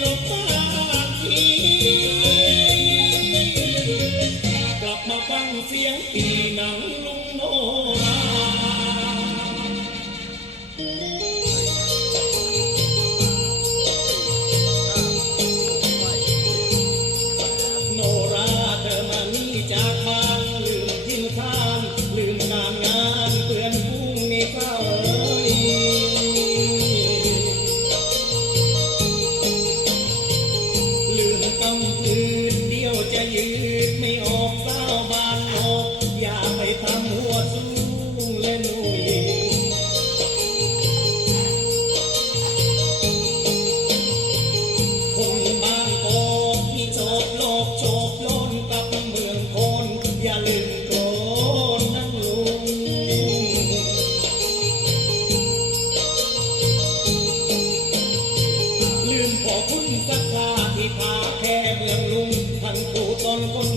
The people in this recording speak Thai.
lo มีอกเาบาอกอย่าไปทำหัวสูงเล่นหนุ่ยคนบางกอกมีโจบโลกโจบล้นกับเมืองคน อย่าลืมโนนั่งลุงลืมขอบุณสักคาที่พาแค่เมืองลุงทั้งผู้ตนคน